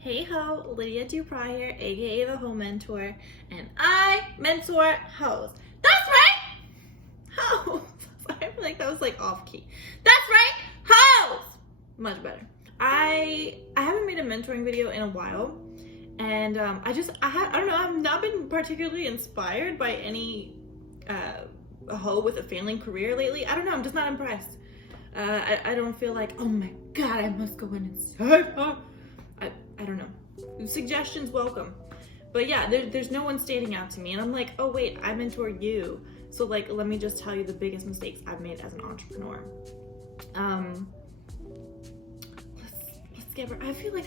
Hey ho, Lydia Dupri here, aka the Heaux Mentor, and I mentor hoes. That's right, hoes. I feel like that was like off key. That's right, hoes. Much better. I haven't made a mentoring video in a while, and I don't know. I've not been particularly inspired by any hoe with a failing career lately. I don't know. I'm just not impressed. I don't feel like, oh my god, I must go in and save her. I don't know. Suggestions welcome. But yeah, there's no one standing out to me. And I'm like, oh wait, I mentor you. So like, let me just tell you the biggest mistakes I've made as an entrepreneur. Let's get, I feel like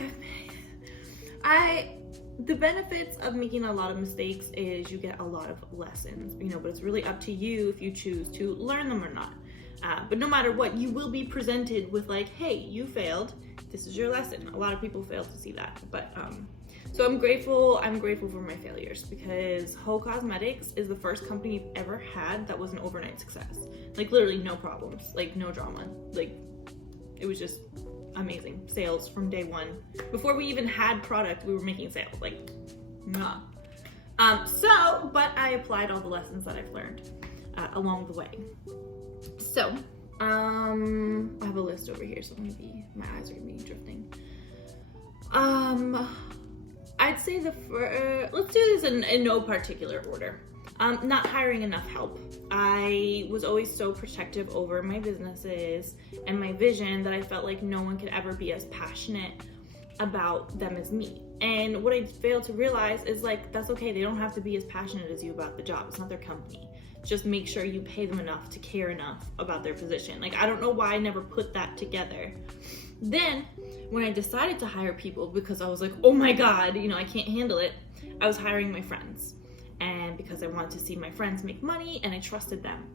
the benefits of making a lot of mistakes is you get a lot of lessons, but it's really up to you if you choose to learn them or not. But no matter what, you will be presented with like, hey, you failed. This is your lesson. A lot of people fail to see that. But so I'm grateful for my failures, because Heaux Cosmetics is the first company I've ever had that was an overnight success. Like literally no problems, like no drama. Like it was just amazing. Sales from day one. Before we even had product, we were making sales. Like, nah. But I applied all the lessons that I've learned along the way. So, I have a list over here, so my eyes are gonna be drifting. I'd say let's do this in no particular order. Not hiring enough help. I was always so protective over my businesses and my vision that I felt like no one could ever be as passionate about them as me. And what I failed to realize is like, that's okay. They don't have to be as passionate as you about the job. It's not their company. Just make sure you pay them enough to care enough about their position. Like, I don't know why I never put that together. Then when I decided to hire people, because I was like, oh my God, I can't handle it, I was hiring my friends. And because I wanted to see my friends make money and I trusted them.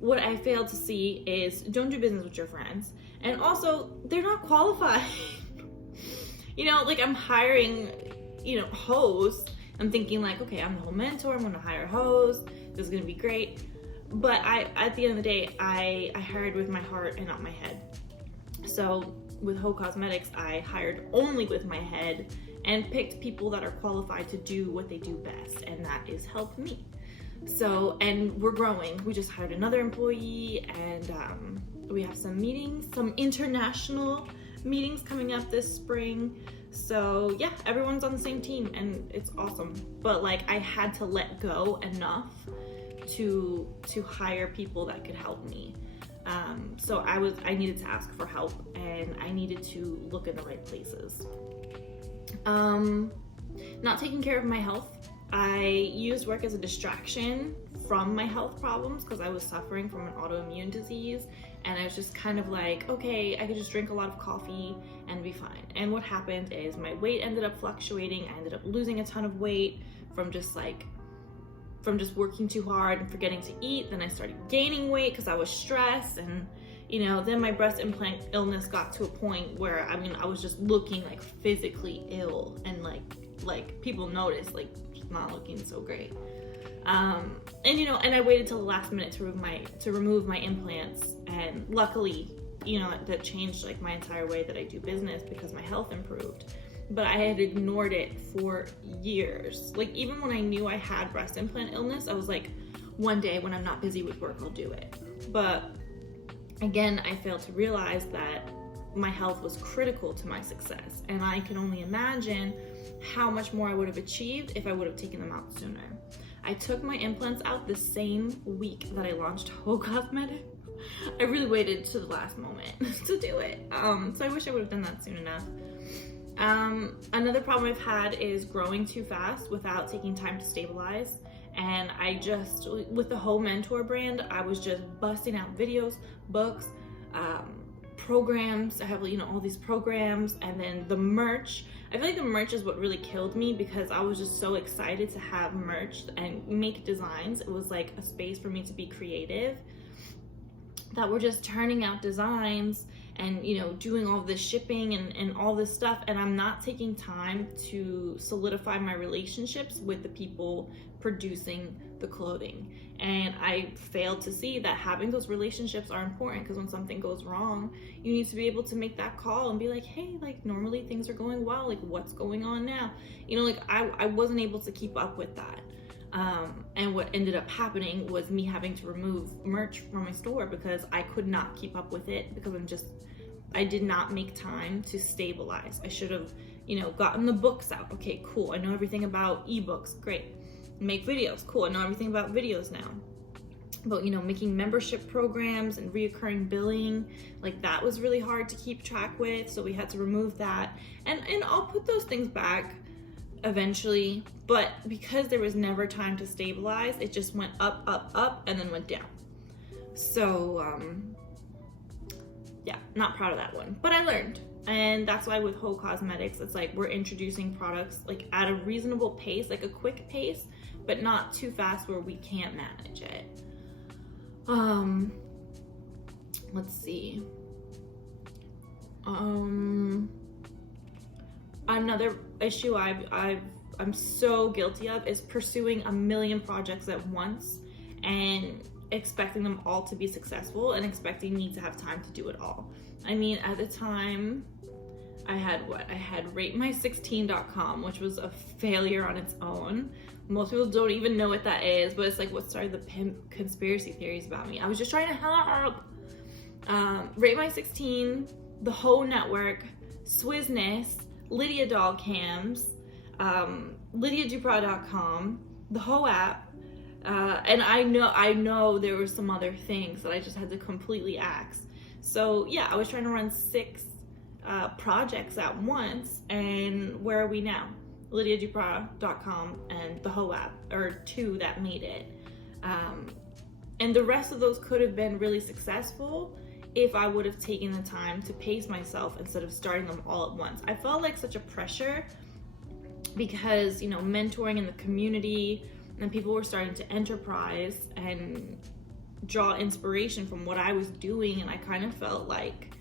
What I failed to see is don't do business with your friends. And also, they're not qualified. Like I'm hiring, hoes. I'm thinking like, okay, I'm the Heaux Mentor, I'm gonna hire hoes. This is gonna be great. But at the end of the day, I hired with my heart and not my head. So with Heaux Cosmetics, I hired only with my head and picked people that are qualified to do what they do best, and that is help me. So, and we're growing. We just hired another employee, and we have some meetings, some international meetings coming up this spring. So yeah, everyone's on the same team and it's awesome. But like, I had to let go enough to hire people that could help me. So I needed to ask for help, and I needed to look in the right places. Not taking care of my health. I used work as a distraction from my health problems because I was suffering from an autoimmune disease, and I was just kind of like, okay, I could just drink a lot of coffee and be fine. And what happened is my weight ended up fluctuating. I ended up losing a ton of weight from just working too hard and forgetting to eat. Then I started gaining weight because I was stressed, and then my breast implant illness got to a point where I was just looking like physically ill, and like people noticed like she's not looking so great. And I waited till the last minute to remove my implants, and luckily, that changed like my entire way that I do business because my health improved. But I had ignored it for years. Like even when I knew I had breast implant illness, I was like, one day when I'm not busy with work, I'll do it. But again, I failed to realize that my health was critical to my success, and I can only imagine how much more I would have achieved if I would have taken them out sooner. I took my implants out the same week that I launched Heaux Cosmetics. I really waited to the last moment to do it. So I wish I would have done that soon enough. Another problem I've had is growing too fast without taking time to stabilize. And with the Heaux Mentor brand, I was just busting out videos, books, programs. I have, all these programs, and then the merch. I feel like the merch is what really killed me because I was just so excited to have merch and make designs. It was like a space for me to be creative, that we're just turning out designs and doing all this shipping and all this stuff, and I'm not taking time to solidify my relationships with the people producing the clothing. And I failed to see that having those relationships are important, because when something goes wrong, you need to be able to make that call and be like, hey, like normally things are going well, like what's going on now? You know, like I wasn't able to keep up with that. And what ended up happening was me having to remove merch from my store because I could not keep up with it, because I did not make time to stabilize. I should have, you know, gotten the books out. Okay, cool. I know everything about ebooks. Great. Make videos. Cool. I know everything about videos now. But, you know, making membership programs and reoccurring billing, like that was really hard to keep track with. So we had to remove that. And I'll put those things back eventually. But because there was never time to stabilize, it just went up, up, up, and then went down. So, yeah, not proud of that one. But I learned. And that's why with Heaux Cosmetics, it's like we're introducing products like at a reasonable pace, like a quick pace, but not too fast where we can't manage it. Let's see. Another issue I'm so guilty of is pursuing a million projects at once and expecting them all to be successful and expecting me to have time to do it all. I mean, at the time, I had ratemy16.com, which was a failure on its own. Most people don't even know what that is, but it's like what started the pimp conspiracy theories about me. I was just trying to help. RateMy16, the Heaux Network, Swizness, Lydia Doll Cams, LydiaDuprat.com, the Heaux app, and I know there were some other things that I just had to completely axe. So yeah, I was trying to run 6 projects at once, and where are we now? LydiaDuprat.com and the Heaux app are 2 that made it. And the rest of those could have been really successful if I would have taken the time to pace myself instead of starting them all at once. I felt like such a pressure because, you know, mentoring in the community and people were starting to enterprise and draw inspiration from what I was doing, and I kind of felt like,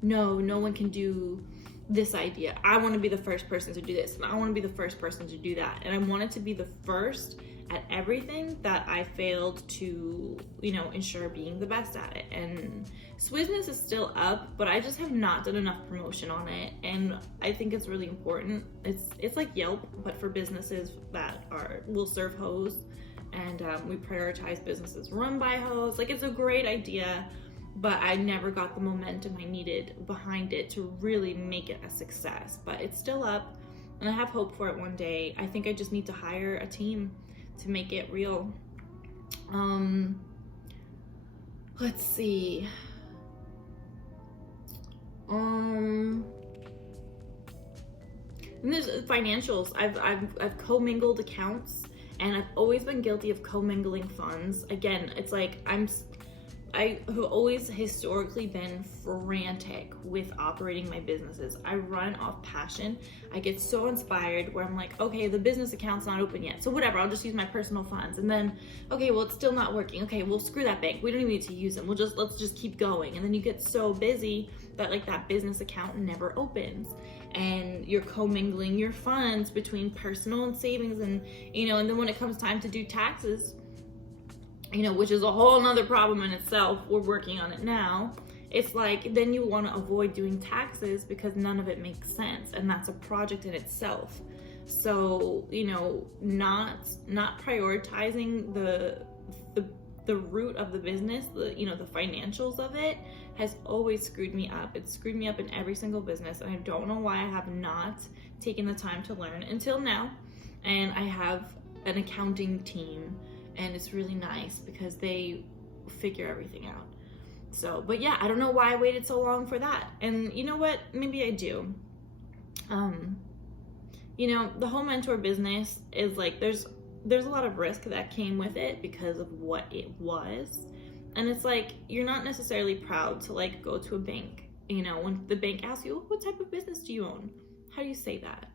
no one can do this idea. I want to be the first person to do this, and I want to be the first person to do that. And I wanted to be the first at everything that I failed to, you know, ensure being the best at it. And Swizness is still up, but I just have not done enough promotion on it, and I think it's really important. It's like Yelp, but for businesses that will serve Heaux, and we prioritize businesses run by Heaux. Like, it's a great idea, but I never got the momentum I needed behind it to really make it a success. But it's still up, and I have hope for it one day. I think I just need to hire a team to make it real. Let's see. And there's financials. I've commingled accounts, and I've always been guilty of commingling funds. Again, it's like I have always historically been frantic with operating my businesses. I run off passion. I get so inspired where I'm like, okay, the business account's not open yet, so whatever, I'll just use my personal funds. And then, okay, well, it's still not working. Okay, well, screw that bank. We don't even need to use them. Let's just keep going. And then you get so busy that like that business account never opens. And you're commingling your funds between personal and savings, and, you know, and then when it comes time to do taxes, you know, which is a whole nother problem in itself. We're working on it now. It's like, then you want to avoid doing taxes because none of it makes sense. And that's a project in itself. So, you know, not prioritizing the root of the business, the financials of it has always screwed me up. It's screwed me up in every single business. And I don't know why I have not taken the time to learn until now. And I have an accounting team, and it's really nice because they figure everything out. So, but yeah, I don't know why I waited so long for that. And you know what? Maybe I do. You know, the whole mentor business is like, there's a lot of risk that came with it because of what it was. And it's like, you're not necessarily proud to like go to a bank. You know, when the bank asks you, what type of business do you own? How do you say that?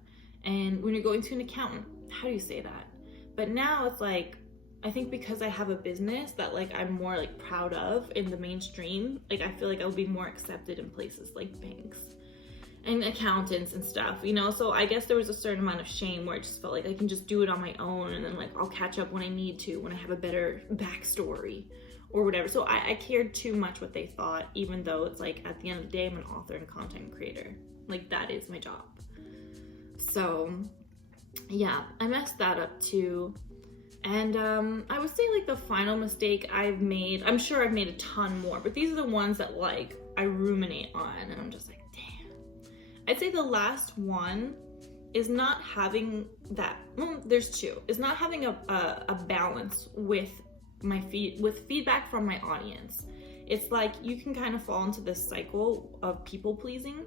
And when you're going to an accountant, how do you say that? But now it's like, I think because I have a business that like I'm more like proud of in the mainstream, like I feel like I'll be more accepted in places like banks. and accountants and stuff, you know? So I guess there was a certain amount of shame where I just felt like I can just do it on my own, and then like I'll catch up when I need to, when I have a better backstory or whatever. So I cared too much what they thought, even though it's like at the end of the day, I'm an author and content creator. Like that is my job. So yeah, I messed that up too. And I would say like the final mistake I've made, I'm sure I've made a ton more, but these are the ones that like I ruminate on and I'm just like, damn. I'd say the last one is not having that, well, there's two, is not having a balance with with feedback from my audience. It's like you can kind of fall into this cycle of people pleasing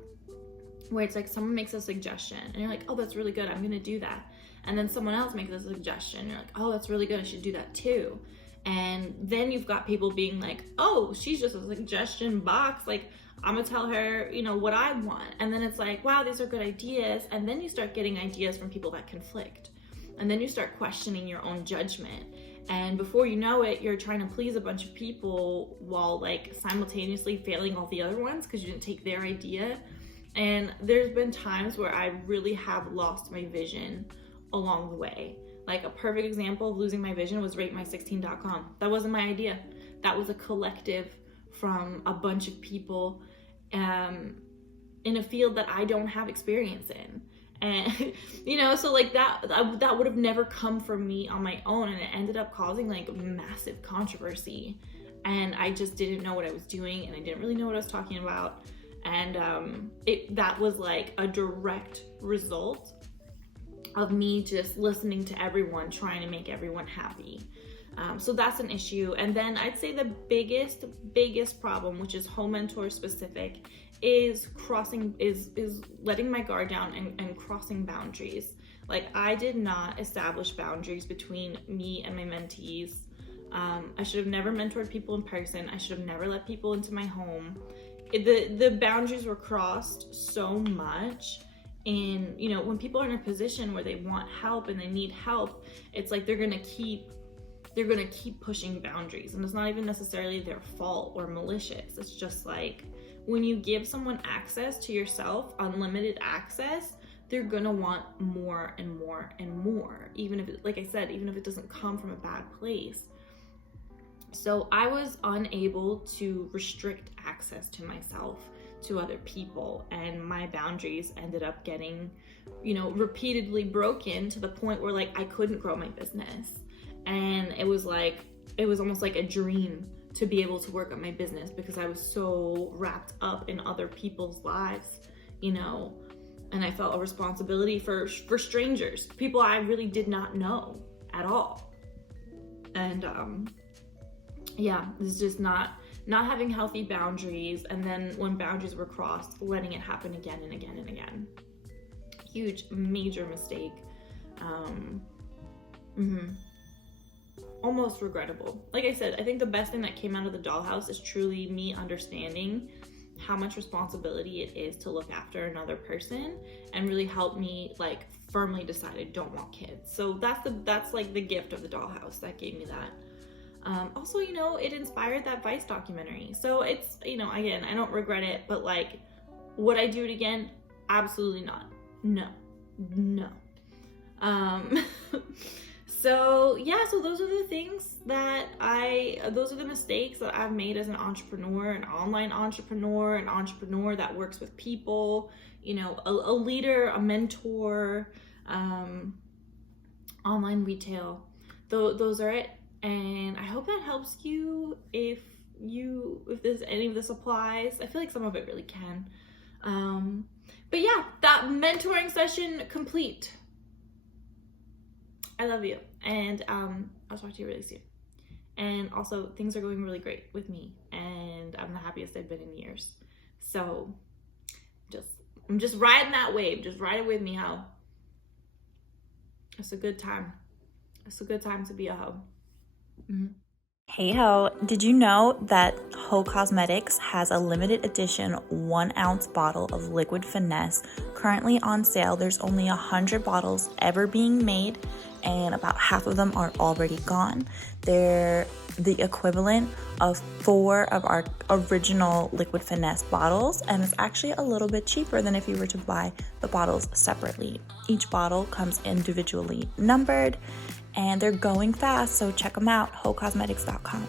where it's like someone makes a suggestion and you're like, oh, that's really good, I'm gonna do that. And then someone else makes a suggestion, you're like, oh, that's really good, I should do that too. And then you've got people being like, oh, she's just a suggestion box, like I'm gonna tell her, you know, what I want. And then it's like, wow, these are good ideas. And then you start getting ideas from people that conflict. And then you start questioning your own judgment. And before you know it, you're trying to please a bunch of people while like simultaneously failing all the other ones because you didn't take their idea. And there's been times where I really have lost my vision along the way. Like a perfect example of losing my vision was ratemy16.com. That wasn't my idea. That was a collective from a bunch of people in a field that I don't have experience in. And you know, so like that would have never come from me on my own, and it ended up causing like massive controversy, and I just didn't know what I was doing, and I didn't really know what I was talking about. And that was like a direct result of me just listening to everyone, trying to make everyone happy. So that's an issue. And then I'd say the biggest problem, which is Heaux mentor specific, is letting my guard down and crossing boundaries. Like I did not establish boundaries between me and my mentees. I should have never mentored people in person. I should have never let people into my home. The boundaries were crossed so much. And you know, when people are in a position where they want help and they need help, it's like they're gonna keep pushing boundaries, and it's not even necessarily their fault or malicious. It's just like when you give someone access to yourself, unlimited access, they're gonna want more and more and more, even if it, like I said, even if it doesn't come from a bad place. So I was unable to restrict access to myself to other people, and my boundaries ended up getting, you know, repeatedly broken to the point where like I couldn't grow my business. And it was almost like a dream to be able to work on my business because I was so wrapped up in other people's lives, you know, and I felt a responsibility for strangers, people I really did not know at all. And yeah, it's just not having healthy boundaries, and then when boundaries were crossed, letting it happen again and again and again. Huge, major mistake. Almost regrettable. Like I said, I think the best thing that came out of the dollhouse is truly me understanding how much responsibility it is to look after another person, and really help me like firmly decide I don't want kids. So that's like the gift of the dollhouse that gave me that. Also, you know, it inspired that Vice documentary. So it's, you know, again, I don't regret it, but like, would I do it again? Absolutely not. No. So yeah, so those are the things that those are the mistakes that I've made as an entrepreneur, an online entrepreneur, an entrepreneur that works with people, you know, a leader, a mentor, online retail. Those are it. And I hope that helps you if any of this applies. I feel like some of it really can. But yeah, that mentoring session complete. I love you, and I'll talk to you really soon. And also, things are going really great with me, and I'm the happiest I've been in years. So I'm just riding that wave. Just ride it with me, Heaux. It's a good time. It's a good time to be a Heaux. Hey Heaux, did you know that Heaux Cosmetics has a limited edition 1 ounce bottle of liquid finesse currently on sale? There's only 100 bottles ever being made. and about half of them are already gone. They're the equivalent of 4 of our original Liquid Finesse bottles, and it's actually a little bit cheaper than if you were to buy the bottles separately. Each bottle comes individually numbered, and they're going fast, so check them out, HauxCosmetics.com.